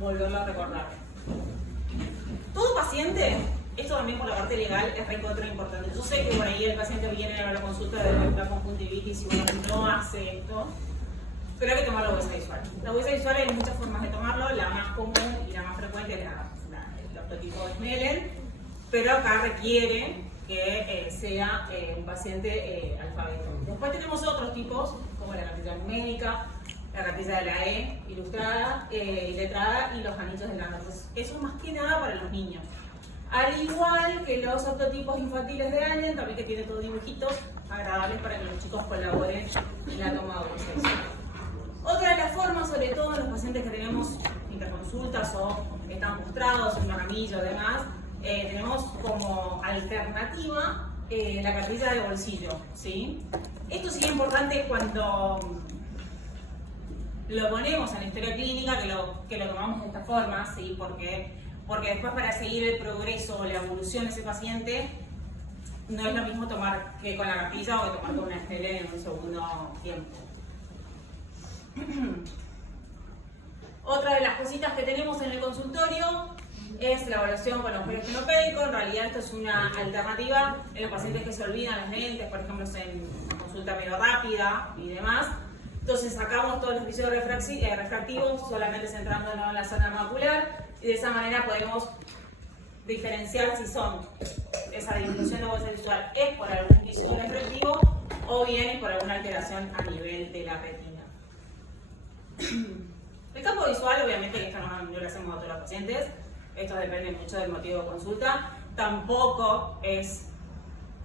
volverlo a recordar. Todo paciente, esto también por la parte legal es recontra importante. Yo sé que por ahí el paciente viene a la consulta de la conjuntivitis y bueno, no hace esto, pero hay que tomar la huesa visual. La huesa visual hay muchas formas de tomarlo, la más común y la más frecuente es el ortotipo de Snellen, pero acá requiere que sea un paciente alfabeto. Después tenemos otros tipos, como la cartilla numérica, la cartilla de la E ilustrada, letrada y los anillos de Landau. Entonces, eso es más que nada para los niños. Al igual que los ortotipos infantiles de Allen, también que tiene todos dibujitos agradables para que los chicos colaboren en la toma de huesa. Otra de las formas, sobre todo en los pacientes que tenemos interconsultas o que están postrados en una camilla o demás, tenemos como alternativa la cartilla de bolsillo, ¿sí? Esto sí es importante cuando lo ponemos en la historia clínica, que lo tomamos de esta forma, ¿sí? Porque después para seguir el progreso o la evolución de ese paciente, no es lo mismo tomar que con la cartilla o que tomar con una Snellen en un segundo tiempo. Otra de las cositas que tenemos en el consultorio es la evaluación con agujero estenopédico. En realidad esto es una alternativa en los pacientes que se olvidan las lentes, por ejemplo en consulta medio rápida y demás. Entonces sacamos todos los vicios refractivos solamente centrándonos en la zona macular y de esa manera podemos diferenciar si son esa disminución de huesa visual es por algún vicio refractivo o bien es por alguna alteración a nivel de la retina. El campo visual, obviamente, que esto no lo hacemos a todos los pacientes, esto depende mucho del motivo de consulta, tampoco es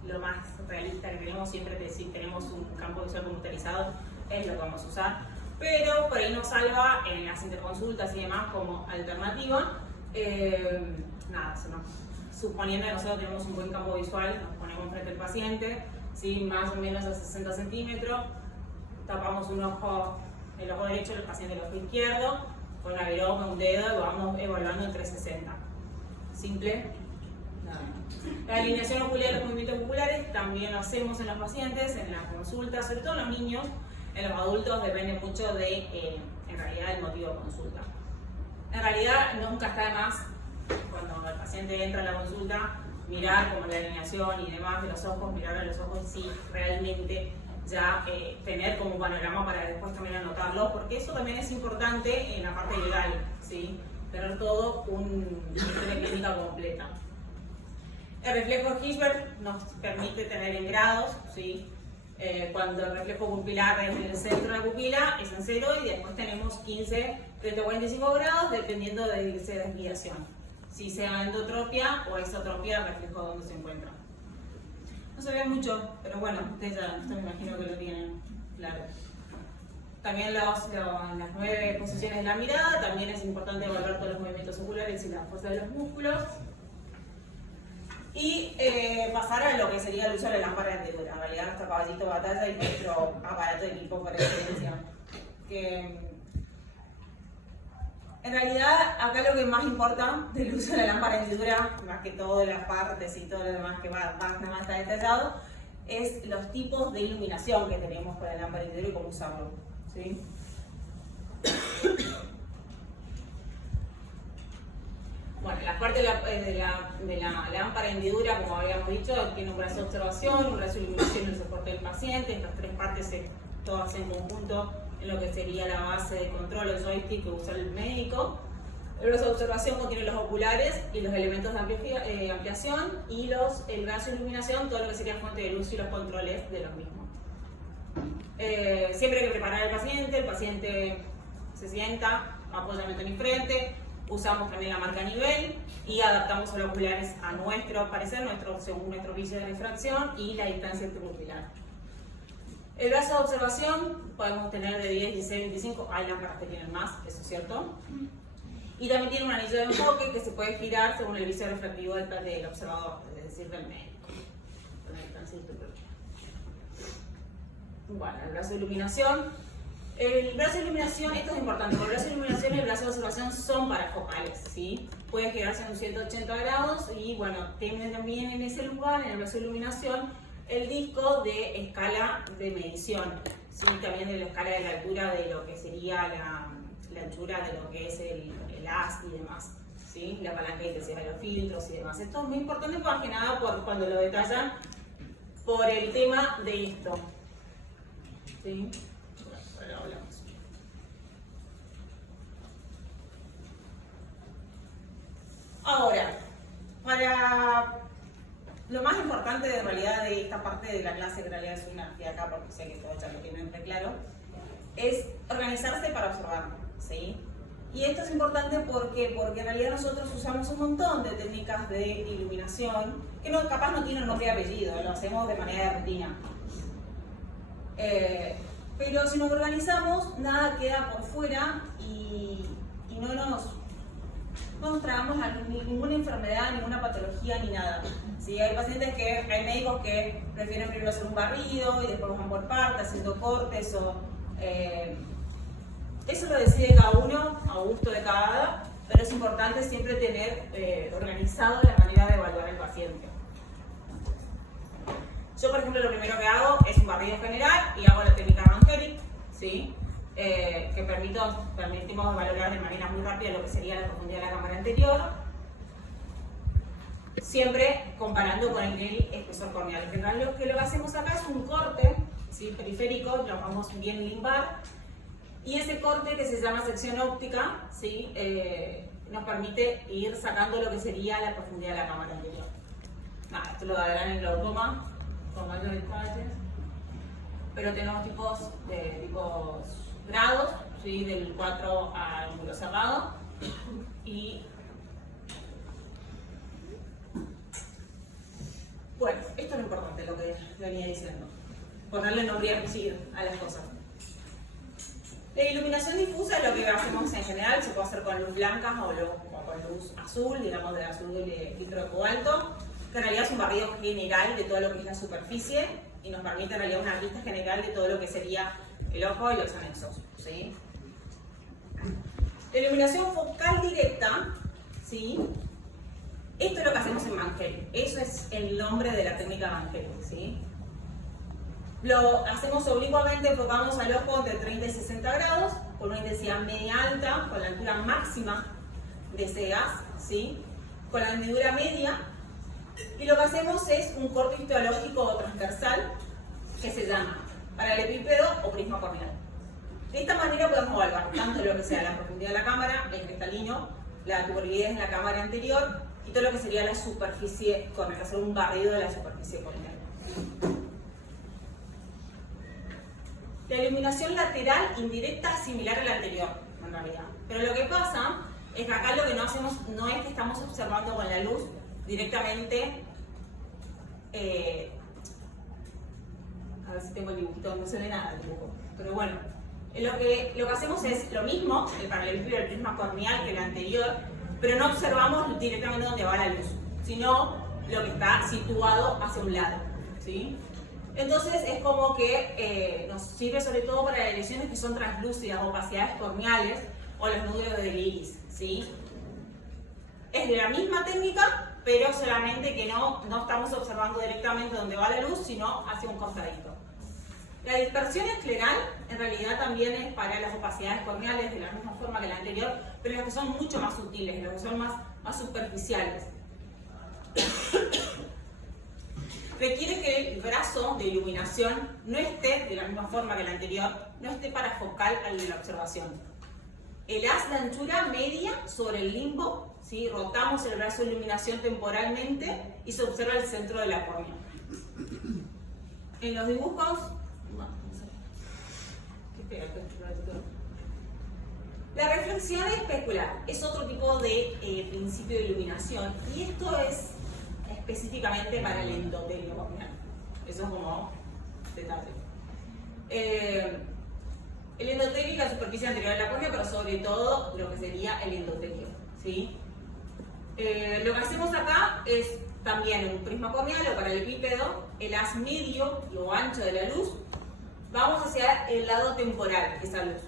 lo más realista que tenemos, siempre decir tenemos un campo visual computarizado, es lo que vamos a usar, pero por ahí nos salva en las interconsultas y demás como alternativa. Suponiendo que nosotros tenemos un buen campo visual, nos ponemos frente al paciente, ¿sí? Más o menos a 60 centímetros, tapamos un ojo, el ojo derecho, el paciente el ojo izquierdo, con la viroma, un dedo, y vamos evaluando en 360. Simple. Nada. La alineación ocular y los movimientos oculares también lo hacemos en los pacientes, en las consultas, sobre todo en los niños. En los adultos depende mucho de, en realidad, el motivo de consulta. En realidad, nunca está de más, cuando el paciente entra a la consulta, mirar como la alineación y demás de los ojos, mirar a los ojos y sí, realmente ya tener como un panorama para después también anotarlo, porque eso también es importante en la parte legal, ¿sí? Tener todo una historia clínica completa. El reflejo Hirschberg nos permite tener en grados, ¿sí? Cuando el reflejo pupilar es en el centro de la pupila, es en 0 y después tenemos 15, 30 o 45 grados dependiendo de esa desviación. Si sea endotropia o exotropia, el reflejo donde se encuentra. No se ve mucho, pero bueno, ustedes ya me imagino que lo tienen claro. También las 9 posiciones de la mirada, también es importante evaluar todos los movimientos oculares y la fuerza de los músculos. Y pasar a lo que sería el uso de la lámpara de hendidura, en realidad nuestro caballito de batalla y nuestro aparato de equipo por excelencia. En realidad, acá lo que más importa del uso de la lámpara de hendidura, más que todas las partes y todo lo demás que va nada más está detallado, es los tipos de iluminación que tenemos con la lámpara de hendidura y cómo usarlo, ¿sí? Bueno, la parte de la lámpara de hendidura, como habíamos dicho, tiene un brazo de observación, un brazo de iluminación y el soporte del paciente. Estas 3 partes todas en conjunto en lo que sería la base de control o joystick que usa el médico. El brazo de observación contiene los oculares y los elementos de ampliación y el brazo de iluminación, todo lo que sería fuente de luz y los controles de los mismos. Siempre hay que preparar al paciente, el paciente se sienta, apoya el mentón y frente, usamos también la marca a nivel y adaptamos los oculares a nuestro parecer, según nuestro vicio de refracción y la distancia interpupilar. El brazo de observación podemos tener de 10, 16, 25, hay lámparas que tienen más, eso es cierto. Y también tiene un anillo de enfoque que se puede girar según el vicio refractivo del observador, es decir, del médico. Con la distancia interpupilar. Bueno, el brazo de iluminación. El brazo de iluminación, esto es importante, porque el brazo de iluminación y el brazo de observación son parafocales, ¿sí? Puede girarse en un 180 grados y bueno, tienen también en ese lugar, en el brazo de iluminación, el disco de escala de medición, ¿sí? También de la escala de la altura de lo que sería la anchura de lo que es el haz y demás, ¿sí? La palanca de intensidad de los filtros y demás. Esto es muy importante más que nada cuando lo detallan por el tema de esto, ¿sí? Bueno, ahora hablamos. Ahora, para lo más importante en realidad de esta parte de la clase, que en realidad es una de acá porque sé que todos ya lo tienen re claro, es organizarse para observar, ¿sí? Y esto es importante porque en realidad nosotros usamos un montón de técnicas de iluminación que capaz no tienen nombre y apellido, lo hacemos de manera de rutina. Pero si nos organizamos, nada queda por fuera y no nos tragamos ninguna enfermedad, ninguna patología ni nada. ¿Sí? Hay médicos que prefieren primero hacer un barrido y después van por partes, haciendo cortes eso lo decide cada uno a gusto de cada, pero es importante siempre tener organizado la manera de evaluar al paciente. Yo, por ejemplo, lo primero que hago es un barrido general y hago la técnica Röntgen, ¿sí? Que permitimos valorar de manera muy rápida lo que sería la profundidad de la cámara anterior, siempre comparando con el espesor corneal. En general, lo que hacemos acá es un corte, ¿sí? Periférico, lo vamos bien limbar, y ese corte, que se llama sección óptica, ¿sí? Nos permite ir sacando lo que sería la profundidad de la cámara anterior. Esto lo darán en glaucoma con mayores detalles, pero tenemos tipos grados, ¿sí? Del 4 al ángulo cerrado, y bueno, esto es lo importante, lo que venía diciendo, ponerle nombre y apellido a las cosas. La iluminación difusa es lo que hacemos en general, se puede hacer con luz blanca o con luz azul, digamos de azul de filtro de cobalto, que en realidad es un barrido general de todo lo que es la superficie y nos permite en realidad una vista general de todo lo que sería el ojo y los anexos, ¿sí? La iluminación focal directa, ¿sí? Esto es lo que hacemos en Mangel, eso es el nombre de la técnica Mangel, ¿sí? Lo hacemos oblicuamente, enfocamos al ojo entre 30 y 60 grados, con una intensidad media alta, con la altura máxima de cegas, ¿sí? Con la hendidura media, y lo que hacemos es un corte histológico transversal que se llama paralelepípedo o prisma corneal. De esta manera podemos evaluar tanto lo que sea la profundidad de la cámara, el cristalino, la turbidez en la cámara anterior y todo lo que sería la superficie corneal, hacer un barrido de la superficie corneal. La iluminación lateral indirecta es similar a la anterior, en realidad. Pero lo que pasa es que acá lo que no hacemos no es que estamos observando con la luz directamente. A ver si tengo el dibujito, no se ve nada el dibujo. Pero bueno, lo que hacemos es lo mismo, el paralelepípedo del prisma corneal que el anterior, pero no observamos directamente dónde va la luz, sino lo que está situado hacia un lado, ¿sí? Entonces es como que nos sirve sobre todo para las lesiones que son translúcidas, opacidades corneales o los nódulos del iris, ¿sí? Es de la misma técnica, pero solamente que no estamos observando directamente dónde va la luz, sino hacia un costadito. La dispersión escleral en realidad también es para las opacidades corneales de la misma forma que la anterior, pero las que son mucho más sutiles, las que son más superficiales. Requiere que el brazo de iluminación no esté de la misma forma que el anterior, no esté parafocal al de la observación. El haz de anchura media sobre el limbo, ¿sí? Rotamos el brazo de iluminación temporalmente y se observa el centro de la córnea. En los dibujos, la reflexión especular es otro tipo de principio de iluminación y esto es específicamente para el endotelio corneal. Eso es como detalle. El endotelio y la superficie anterior de la córnea, pero sobre todo lo que sería el endotelio, ¿sí? Lo que hacemos acá es también un prisma corneal o paralelepípedo, el haz medio o ancho de la luz, vamos hacia el lado temporal de esa luz.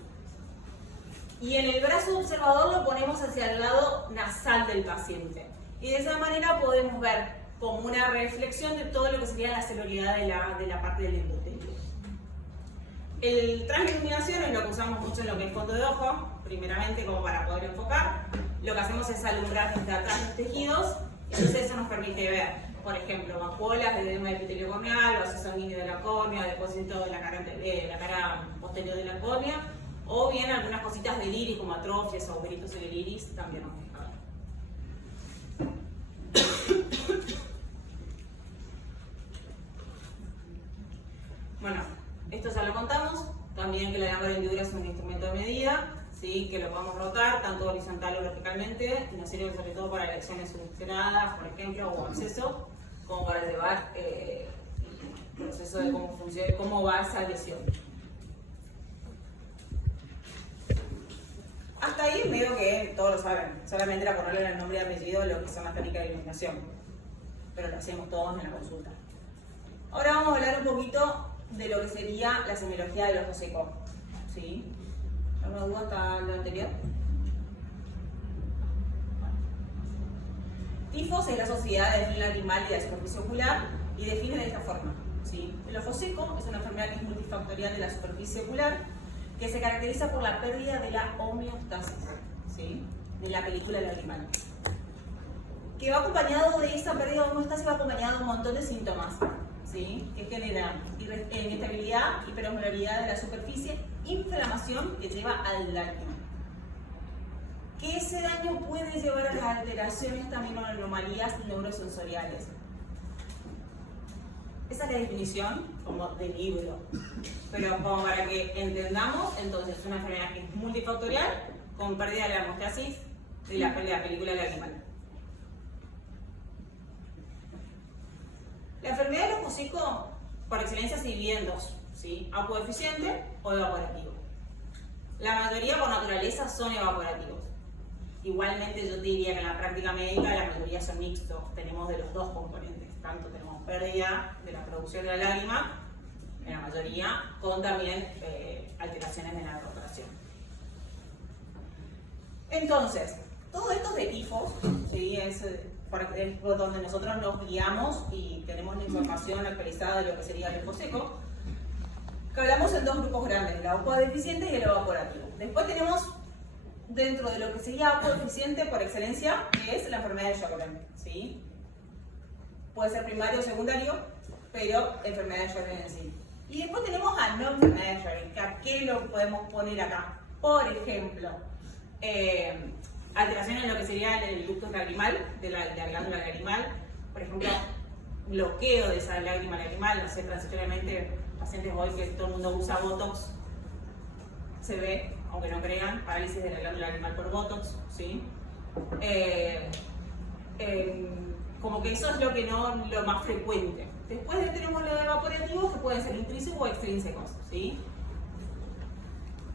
Y en el brazo observador lo ponemos hacia el lado nasal del paciente. Y de esa manera podemos ver como una reflexión de todo lo que sería la célula de la parte del endotelio. El transiluminación es lo que usamos mucho en lo que es fondo de ojo, primeramente como para poder enfocar. lo que hacemos es alumbrar desde atrás los tejidos, entonces eso nos permite ver, por ejemplo, vacuolas de edema epitelio corneal, vaso sanguíneo de la córnea, depósito de la cara posterior de la córnea, o bien algunas cositas del iris como atrofias o agujeritos en el iris también nos deja ver. Bueno, esto ya lo contamos, también que la lámpara de hendidura es un instrumento de medida, ¿sí? Que lo podemos rotar tanto horizontal o verticalmente, y nos sirve sobre todo para lesiones ulceradas, por ejemplo, o absceso, como para llevar el proceso de cómo funciona, cómo va esa lesión. Hasta ahí medio que todos lo saben, solamente era ponerle el nombre y apellido de lo que son las técnicas de iluminación, pero lo hacemos todos en la consulta. Ahora vamos a hablar un poquito de lo que sería la semiología del ojo seco, ¿sí? ¿Alguna duda hasta lo anterior? Tifos es la sociedad de define lagrimal y de la superficie ocular y define de esta forma, ¿sí? El ojo seco es una enfermedad que es multifactorial de la superficie ocular que se caracteriza por la pérdida de la homeostasis, ¿sí? De la película lagrimal. Que va acompañado de esa pérdida de homeostasis, va acompañado de un montón de síntomas, ¿sí? Que generan inestabilidad, hiperosmolaridad de la superficie, inflamación que lleva al daño. Que ese daño puede llevar a las alteraciones también o anomalías neurosensoriales. Esa es la definición como de libro, pero como para que entendamos, entonces es una enfermedad que es multifactorial con pérdida de la homeostasis de la película lagrimal. La enfermedad del ojo seco, por excelencia, se divide en dos, ¿sí? Apoeficiente o evaporativo. La mayoría por naturaleza son evaporativos. Igualmente yo te diría que en la práctica médica la mayoría son mixtos, tenemos de los dos componentes, tanto tenemos pérdida de la producción de la lágrima, en la mayoría, con también alteraciones de la rotación. Entonces, todo esto de tifos, ¿sí? es donde nosotros nos guiamos y tenemos la información actualizada de lo que sería el ojo seco, que hablamos en dos grupos grandes, el apodeficiente y el evaporativo. Después tenemos dentro de lo que sería apodeficiente por excelencia, que es la enfermedad de Sjögren, ¿sí? Puede ser primario o secundario, pero enfermedad de Sjögren en sí. Y después tenemos a no enfermedad de Sjögren, que a qué lo podemos poner acá. Por ejemplo, alteraciones en lo que sería el ducto lagrimal, de la glándula lagrimal, por ejemplo, bloqueo de esa lágrima lagrimal, no sé, transitoriamente, pacientes hoy que todo el mundo usa Botox, se ve, aunque no crean, parálisis de la glándula lagrimal por Botox, ¿sí? Como que eso es lo más frecuente. Después tenemos los evaporativos que pueden ser intrínsecos o extrínsecos, ¿sí?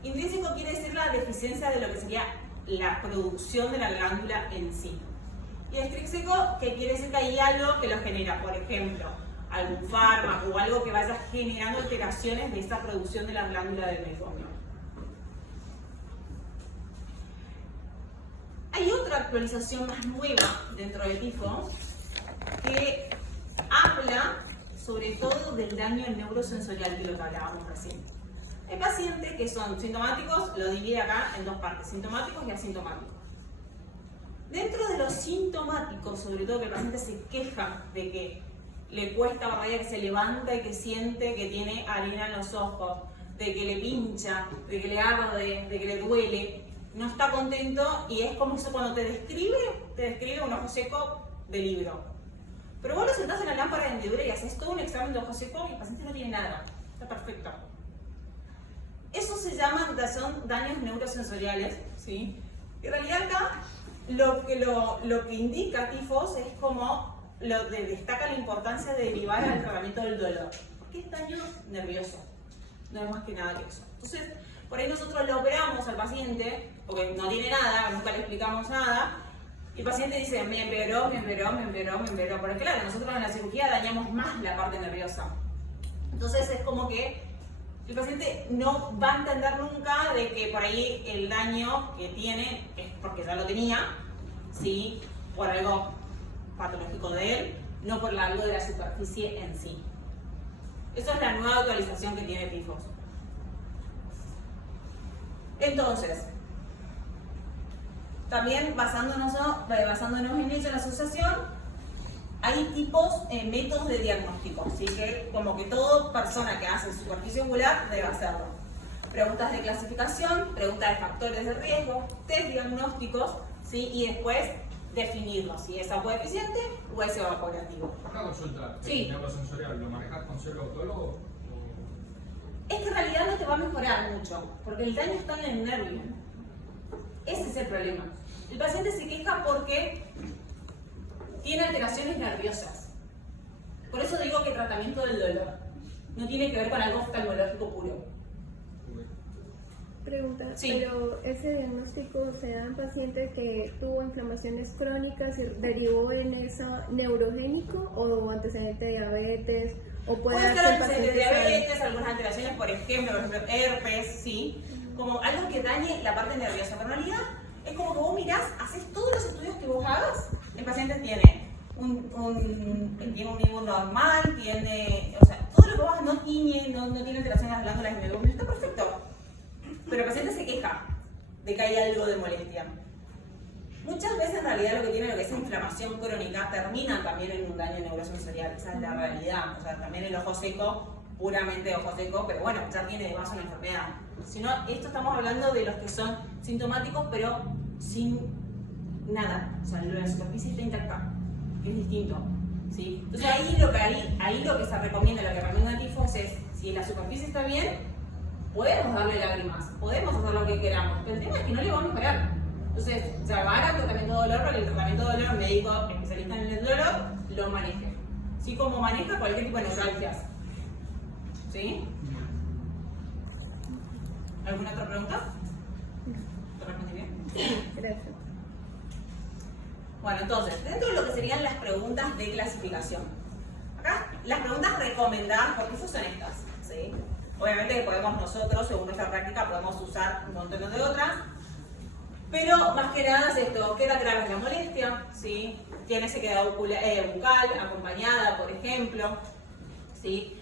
Intrínseco quiere decir la deficiencia de lo que sería la producción de la glándula en sí. Y extrínseco, que quiere decir que hay algo que lo genera, por ejemplo, algún fármaco o algo que vaya generando alteraciones de esa producción de la glándula del meiomio. Hay otra actualización más nueva dentro de tifo que habla sobre todo del daño neurosensorial, que es lo que hablábamos recién. Hay pacientes que son sintomáticos, lo divide acá en dos partes, sintomáticos y asintomáticos. Dentro de los sintomáticos, sobre todo que el paciente se queja de que le cuesta barrer, que se levanta y que siente que tiene arena en los ojos, de que le pincha, de que le arde, de que le duele, no está contento, y es como eso cuando te describe un ojo seco de libro. Pero vos lo sentás en la lámpara de hendidura y haces todo un examen de ojo seco y el paciente no tiene nada, está perfecto. Eso se llama, son daños neurosensoriales, ¿sí? En realidad acá lo que indica tifos es como destaca la importancia de derivar al tratamiento del dolor, porque es daño nervioso, no es más que nada que eso. Entonces, por ahí nosotros lo operamos al paciente, porque no tiene nada, nunca le explicamos nada, y el paciente dice, me empeoró, porque claro, nosotros en la cirugía dañamos más la parte nerviosa. Entonces es como que el paciente no va a entender nunca de que por ahí el daño que tiene es porque ya lo tenía, ¿sí? Por algo patológico de él, no por algo de la superficie en sí. Esa es la nueva actualización que tiene tifos. Entonces, también basándonos en ello, en la asociación, hay métodos de diagnóstico, ¿sí? Que como que toda persona que hace superficie ocular debe hacerlo. Preguntas de clasificación, preguntas de factores de riesgo, test diagnósticos, ¿sí? Y después definirlo, si es agua eficiente o es evaporativo. Una consulta, sí. ¿El neurosensorial lo manejas con solo autólogo? Es que en realidad no te va a mejorar mucho, porque el daño está en el nervio. Ese es el problema. El paciente se queja porque tiene alteraciones nerviosas. Por eso digo que tratamiento del dolor no tiene que ver con algo oftalmológico puro. Pregunta, sí. Pero ese diagnóstico se da en paciente que tuvo inflamaciones crónicas y derivó en esa neurogénico o antecedente de diabetes, o puede ser antecedente de diabetes, algunas alteraciones, por ejemplo, herpes, sí, como algo que dañe la parte nerviosa. Pero en realidad es como que vos mirás, haces todos los estudios que vos hagas, el paciente tiene un mínimo normal, tiene, o sea, todo lo que vos hagas no tiene alteraciones en las glándulas de medusa, está perfecto. Pero el paciente se queja de que hay algo de molestia. Muchas veces en realidad lo que es inflamación crónica termina también en un daño neurosensorial, esa es la realidad. O sea, también el ojo seco, puramente ojo seco, pero bueno, ya tiene de base una enfermedad. Si no, esto estamos hablando de los que son sintomáticos, pero sin nada. O sea, la superficie está intacta, que es distinto. ¿Sí? Entonces ahí lo que se recomienda, lo que recomienda Tifos es, si la superficie está bien, podemos darle lágrimas, podemos hacer lo que queramos, pero el tema es que no le va a mejorar. Entonces, se va a dar tratamiento de dolor, pero el tratamiento de dolor, el médico especialista en el dolor lo maneje. ¿Sí? Como maneja cualquier tipo de neuralgias. ¿Sí? ¿Alguna otra pregunta? ¿Te respondí bien? Gracias. Bueno, entonces, dentro de lo que serían las preguntas de clasificación. Acá, las preguntas recomendadas, porque esas son estas. ¿Sí? Obviamente que podemos nosotros, según nuestra práctica, podemos usar un montón de otras, pero más que nada es esto: ¿qué tan grave es la molestia? ¿Sí? ¿Tiene sequedad bucal acompañada, por ejemplo? ¿Sí?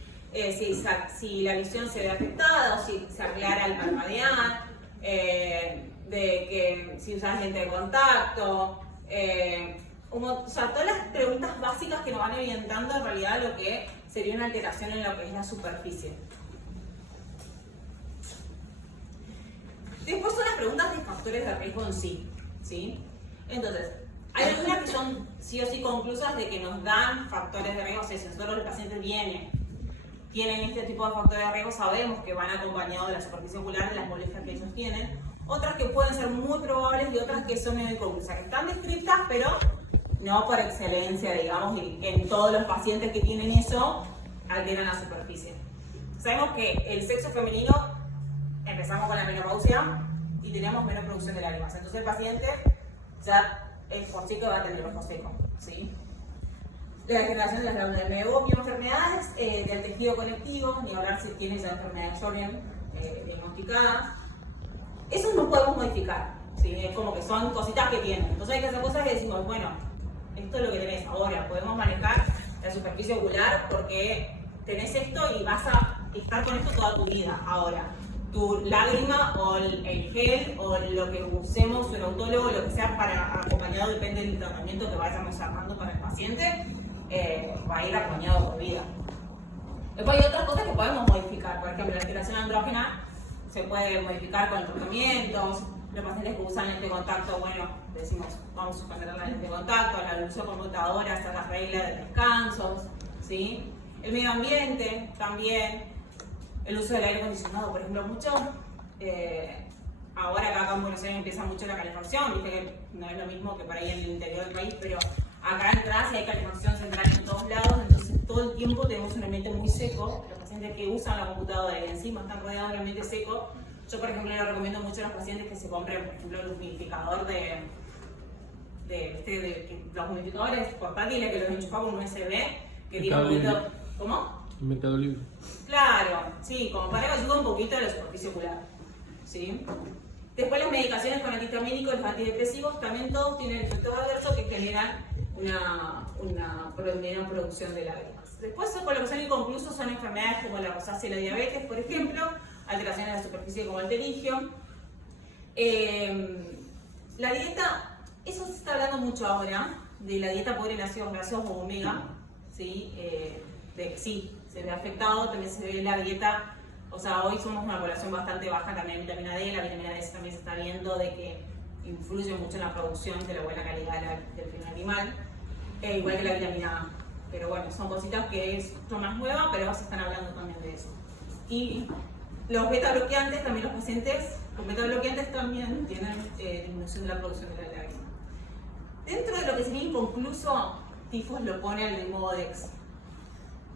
Si la visión se ve afectada o si se aclara al parpadear, si usas lente de contacto, o sea, todas las preguntas básicas que nos van orientando en realidad lo que sería una alteración en lo que es la superficie. Después son las preguntas de factores de riesgo en sí, ¿sí? Entonces, hay algunas que son sí o sí conclusas de que nos dan factores de riesgo. O sea, si nosotros el paciente tienen este tipo de factores de riesgo, sabemos que van acompañados de la superficie ocular, de las molestias que ellos tienen. Otras que pueden ser muy probables y otras que son medio inconclusas, que están descritas, pero no por excelencia, digamos, y en todos los pacientes que tienen eso, alteran la superficie. Sabemos que el sexo femenino, empezamos con la menopausia y tenemos menos producción de lágrimas. Entonces el paciente ya es por sí que va a tener ojo seco, ¿sí? La degeneración de las glándulas de Meibomian, enfermedades del tejido conectivo, ni hablar si tiene ya enfermedades Sjögren diagnosticadas. Eso no podemos modificar, ¿sí? Es como que son cositas que tienen. Entonces hay que hacer cosas que decimos, bueno, esto es lo que tenés ahora, podemos manejar la superficie ocular porque tenés esto y vas a estar con esto toda tu vida ahora. Tu lágrima o el gel o lo que usemos, un autólogo, lo que sea para acompañado, depende del tratamiento que vayamos armando para el paciente, va a ir acompañado por vida. Después hay otras cosas que podemos modificar, por ejemplo, la alteración andrógena se puede modificar con tratamientos. Los pacientes que usan lente de contacto, bueno, decimos, vamos a suspender la lente de contacto, la luz conmutadora, hacer las reglas de descansos, ¿sí? El medio ambiente también. El uso del aire acondicionado, por ejemplo, mucho. Ahora acá en Buenos Aires empieza mucho la calefacción, viste que no es lo mismo que por ahí en el interior del país, pero acá entras y hay calefacción central en todos lados, entonces todo el tiempo tenemos un ambiente muy seco. Los pacientes que usan la computadora y encima están rodeados de un ambiente seco, yo por ejemplo le recomiendo mucho a los pacientes que se compren, por ejemplo, el humidificador los humidificadores portátiles que los enchufamos con un USB, que tiene un poquito... ¿Cómo? Mercado Libre. Claro, sí, como para que ayude un poquito a la superficie ocular, ¿sí? Después las medicaciones con antihistamínicos, los antidepresivos, también todos tienen efectos adversos que generan una producción de lágrimas. Después, con lo que son inconclusos, son enfermedades como la rosácea y la diabetes, por La dieta, eso se está hablando mucho ahora, de la dieta pobre en ácidos grasos o omega, ¿sí? Sí, se ve afectado, también se ve la dieta, o sea, hoy somos una población bastante baja también en vitamina D, la vitamina D también se está viendo de que influye mucho en la producción de la buena calidad del primer animal, igual que la vitamina A. Pero bueno, son cositas que son más nuevas, pero se están hablando también de eso. Y los beta bloqueantes, también los pacientes con beta bloqueantes también tienen disminución de la producción de la lágrima. Dentro de lo que sería inconcluso, Tifos lo pone al Demodex.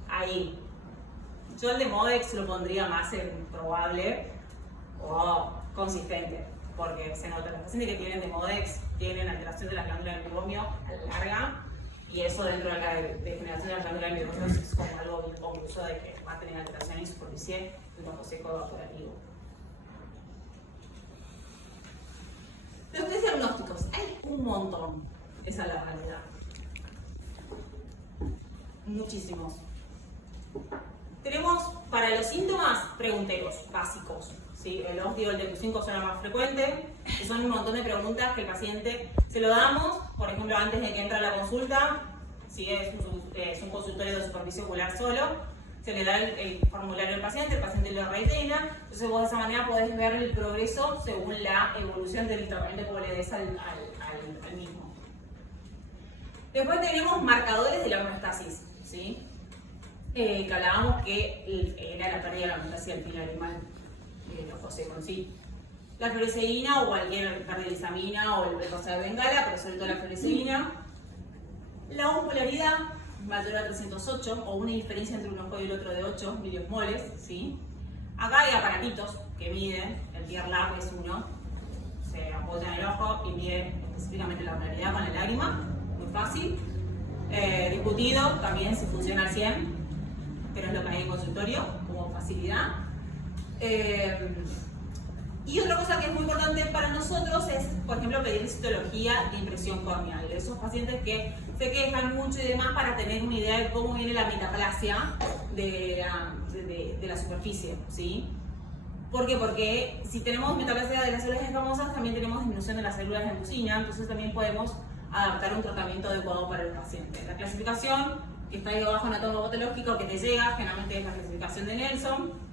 Ahí. Yo el Demodex lo pondría más en probable o consistente, porque se nota, los pacientes que tienen Demodex tienen alteración de la glándula del meiomio a la larga, y eso dentro de la degeneración de la glándula del meiomio es como algo bien concluso de que va a tener alteración en superficie del bajo seco evaporativo. Los test diagnósticos, hay un montón, esa es la realidad. Muchísimos. Tenemos para los síntomas pregunteros básicos, ¿sí? El OSDI o el TQ5 son los más frecuentes, que son un montón de preguntas que el paciente se lo damos, por ejemplo, antes de que entre a la consulta, si es un consultorio de superficie ocular solo, se le da el formulario al paciente, el paciente lo rellena, entonces vos de esa manera podés ver el progreso según la evolución del tratamiento que le des al mismo. Después tenemos marcadores de la homeostasis, ¿sí? Que hablábamos que era la pérdida de la homeostasis del final animal, los fosecos, ¿sí? La fluoresceína o cualquier cardiolisamina o el beta de bengala, pero sobre todo la fluoresceína. La osmolaridad mayor a 308 o una diferencia entre un ojo y el otro de 8 miliosmoles, ¿sí? Acá hay aparatitos que miden, el Tier Lab es uno, se apoya en el ojo y mide específicamente la osmolaridad con la lágrima, muy fácil. Discutido también si funciona al 100, pero es lo que hay en consultorio como facilidad. Y otra cosa que es muy importante para nosotros es, por ejemplo, pedir citología de impresión corneal. Esos pacientes que se quejan mucho y demás para tener una idea de cómo viene la metaplasia de la superficie, ¿sí? ¿Por qué? Porque si tenemos metaplasia de las células escamosas, también tenemos disminución de las células de mucina, entonces también podemos adaptar un tratamiento adecuado para el paciente. La clasificación que está ahí abajo anatomopatológico que te llega, generalmente es la clasificación de Nelson,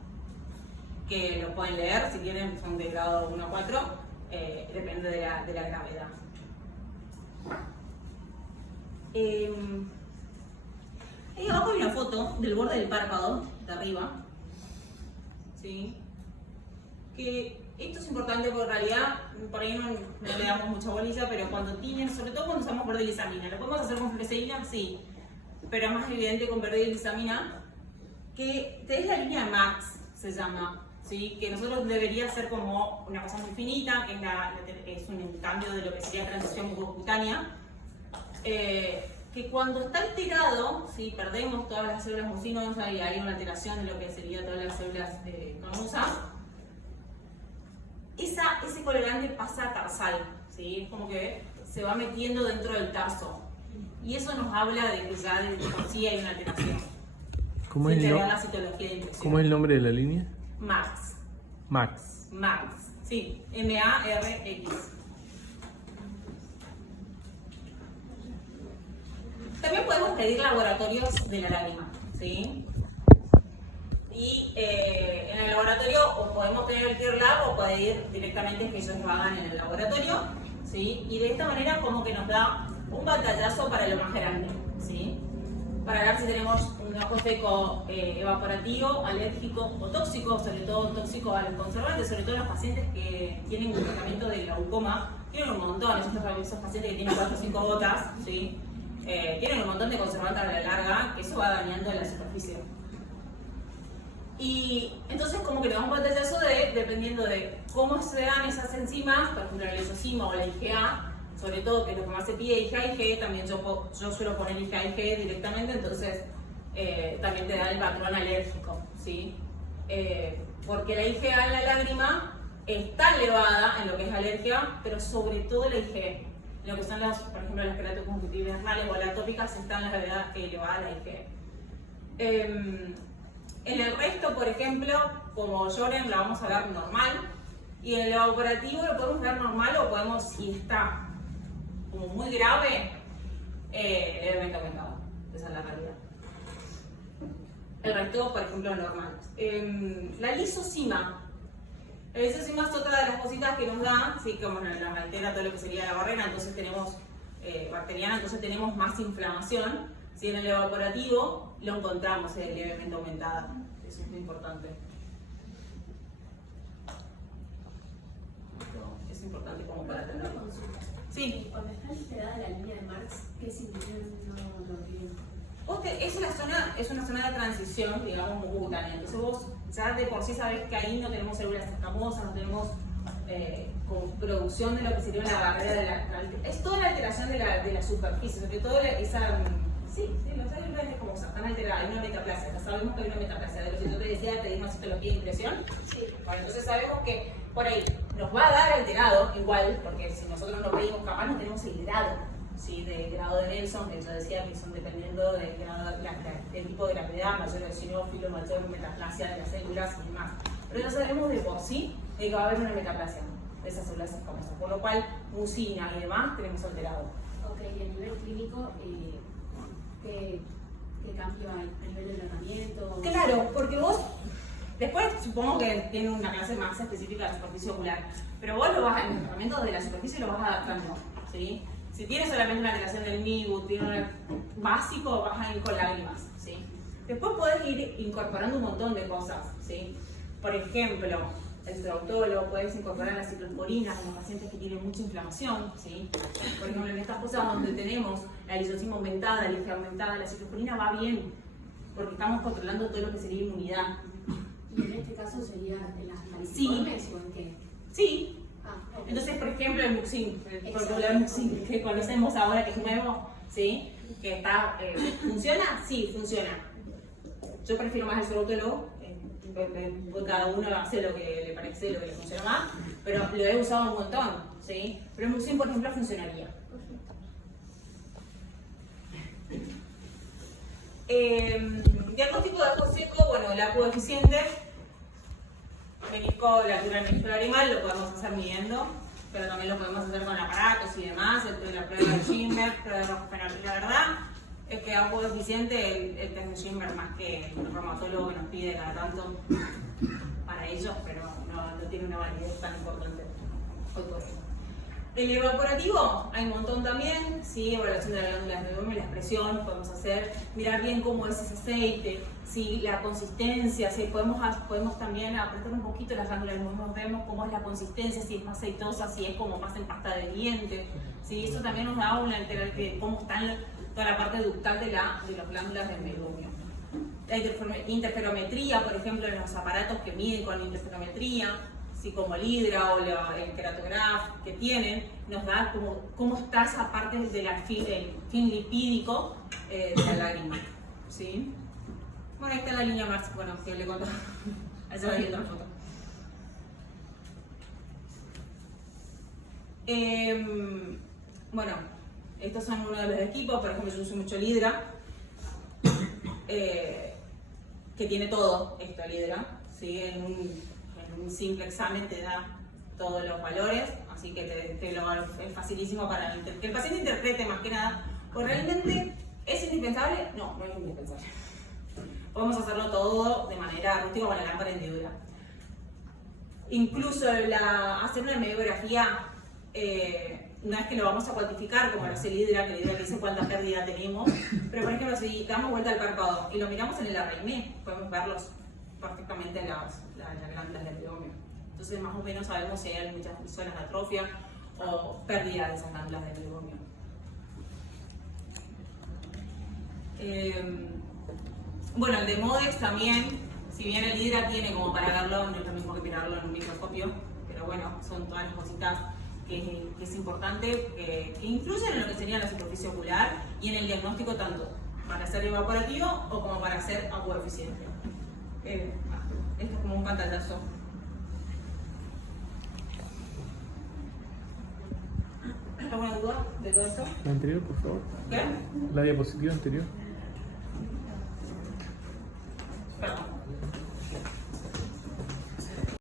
que lo pueden leer si quieren, son de grado 1 a 4, depende de la gravedad. Ahí abajo hay una foto del borde del párpado, de arriba, ¿sí? Que esto es importante porque en realidad, por ahí no le damos mucha bolilla, pero cuando tienen, sobre todo cuando usamos verde lisamina, ¿lo podemos hacer con fluoresceína? Sí, pero es más evidente con verde lisamina, que es la línea Max, se llama, ¿sí? Que nosotros debería ser como una cosa muy finita, que es un cambio de lo que sería transición mucocutánea, que cuando está alterado, ¿sí? Perdemos todas las células mucinosas y hay una alteración de lo que sería todas las células canosas, ese colorante pasa a tarsal, ¿sí? Es como que se va metiendo dentro del tarso. Y eso nos habla de que ya de por sí hay una alteración. ¿Cómo es el nombre de la línea? Max. Max. Max, sí, M-A-R-X. También podemos pedir laboratorios de la lágrima, ¿sí? Y en el laboratorio o podemos tener el Tier Lab o pedir directamente que ellos lo hagan en el laboratorio, ¿sí? Y de esta manera como que nos da un pantallazo para lo más grande, ¿sí? Para ver si tenemos un ojo seco evaporativo, alérgico o tóxico, sobre todo tóxico a los conservantes, sobre todo los pacientes que tienen un tratamiento de glaucoma, tienen un montón, esos pacientes que tienen 4 o 5 gotas, ¿sí? Tienen un montón de conservantes a la larga, que eso va dañando la superficie. Y entonces como que le damos un pantallazo dependiendo de cómo se dan esas enzimas, por ejemplo la lisozima o la IgA, sobre todo que lo que más se pide IgA-Ig, también yo suelo poner IgA-Ig directamente, entonces también te da el patrón alérgico, ¿sí? Porque la IgA en la lágrima está elevada en lo que es alergia, pero sobre todo la IgE. Lo que son por ejemplo las queratoconjuntivitis renales o las atópicas están en la gravedad elevada la IgE. En el resto, por ejemplo, como Joren la vamos a ver normal, Y en el evaporativo lo podemos ver normal o podemos, si está como muy grave, levemente aumentado. Esa es la realidad. El resto, por ejemplo, normal. La lisosima. La lisosima es otra de las cositas que nos da, sí, como nos altera todo lo que sería la barrera, entonces tenemos bacteriana, entonces tenemos más inflamación. Si en el evaporativo lo encontramos levemente aumentada. Eso es muy importante. Es importante como para tener. Sí. Cuando está alterada la línea de Marx, ¿qué significa? No lo entiendo. Es una zona de transición, digamos, cutánea. Entonces vos ya de por sí sabés que ahí no tenemos células escamosas, no tenemos como producción de lo que sería una barrera de la... Es toda la alteración de la superficie, sobre todo esa... Sí, los células escamosas están alteradas, hay una metaplasia, ya sabemos que hay una metaplasia. De lo que yo te decía, te dimos citología de impresión. Sí. Bueno, entonces sabemos que por ahí nos va a dar alterado igual, porque si nosotros no pedimos capaz no tenemos el grado, ¿sí? De grado de Nelson, que yo decía que son dependiendo del grado, del tipo de gravedad, mayor eosinófilo, mayor metaplasia de las células y demás. Pero ya sabemos de por sí de que va a haber una metaplasia de esas células escamosas, por lo cual mucina y demás tenemos alterado. Ok, y a nivel clínico, ¿qué cambio hay a nivel de tratamiento? Claro, porque vos, después supongo que tiene una clase más específica de superficie ocular, pero vos lo vas en el tratamiento de la superficie lo vas adaptando, ¿sí? Si tienes solamente una alteración del MIBU, tiene un básico, vas a ir con lágrimas, ¿sí? Después podés ir incorporando un montón de cosas, ¿sí? Por ejemplo, el trautólogo, puedes incorporar la ciclosporina en los pacientes que tienen mucha inflamación, ¿sí? Por ejemplo, en estas cosas donde tenemos la lisosima aumentada, la IgG aumentada, la ciclosporina va bien, porque estamos controlando todo lo que sería inmunidad. ¿Y en este caso sería las maliciformes o en qué? Sí. Okay. Entonces, por ejemplo, el muxin, el popular muxin que conocemos ahora, que es nuevo, ¿sí? Que está, ¿funciona? Sí, funciona. Yo prefiero más el sorautólogo, cada uno hace lo que le parece, lo que le funciona más, pero lo he usado un montón, ¿sí? Pero el muxin, por ejemplo, funcionaría. Diagnóstico de ajo seco, bueno, la coeficiente menisco, la altura del menisco lagrimal, lo podemos hacer midiendo, pero también lo podemos hacer con aparatos y demás, la prueba de Schindler, prueba de Rojo-Penal. La verdad es que a un coeficiente el test de Schindler más que el reumatólogo que nos pide cada tanto para ellos, pero no tiene una validez tan importante hoy por hoy. El evaporativo, hay un montón también, sí, evaluación de las glándulas de Böhme, la expresión, podemos hacer, mirar bien cómo es ese aceite, sí, la consistencia, sí, podemos también apretar un poquito las glándulas de Böhme, vemos cómo es la consistencia, si es más aceitosa, si es como más en pasta de diente, sí, eso también nos da una alteración de cómo está toda la parte ductal de las glándulas del meiomio. La interferometría, por ejemplo, en los aparatos que miden con interferometría, sí, como el Hydra o el Keratograph que tienen, nos da cómo está esa parte del fin lipídico de la lágrima. ¿Sí? Bueno, ahí está la línea Marx, bueno, que le contaba. Ahí se va viendo la foto. Bueno, estos son uno de los equipos, por ejemplo, yo uso mucho el Hydra, que tiene todo esto, el Hydra, ¿sí? En un simple examen te da todos los valores, así que es facilísimo para que el paciente interprete más que nada. ¿O realmente es indispensable? No, no es indispensable. Podemos hacerlo todo de manera rústica con la lámpara hendidura. Incluso hacer una hemografía, no es que lo vamos a cuantificar como lo hace el Hydra, que el Hydra dice cuánta pérdida tenemos, pero por ejemplo si damos vuelta al párpado y lo miramos en el RIM, podemos verlos perfectamente las glándulas del meiomio. Entonces más o menos sabemos si hay muchas zonas de atrofia o pérdida de esas glándulas del meiomio. Bueno, el de Modex también, si bien el Hydra tiene como para verlo, no es lo mismo que mirarlo en un microscopio, pero bueno, son todas las cositas que es importante, que influyen en lo que sería la superficie ocular y en el diagnóstico tanto para hacer evaporativo o como para hacer acuoeficiente. Esto es como un pantallazo. ¿Alguna duda de todo esto? La anterior, por favor. ¿Qué? La diapositiva anterior.